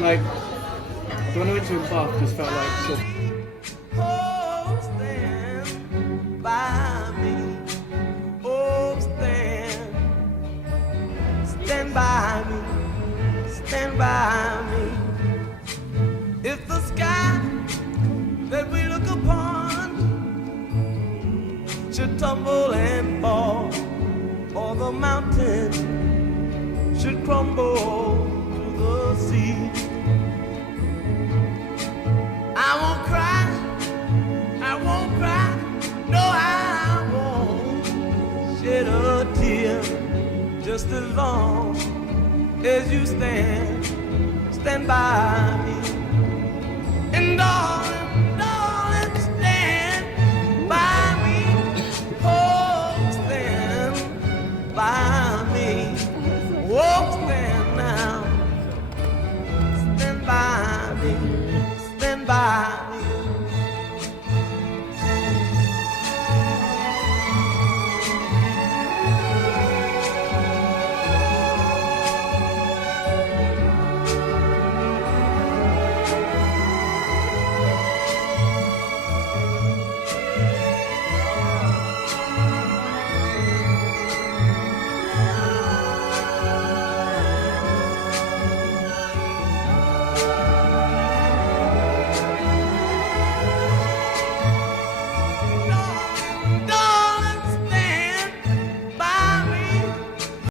Like, when I went to Bath, just felt like sort of. Oh, stand by me. Oh, stand by me. Stand by me. If the sky that we look upon should tumble and fall, or the mountain should crumble to the sea, I won't cry, I won't cry, no, I won't shed a tear, just as long as you stand by me.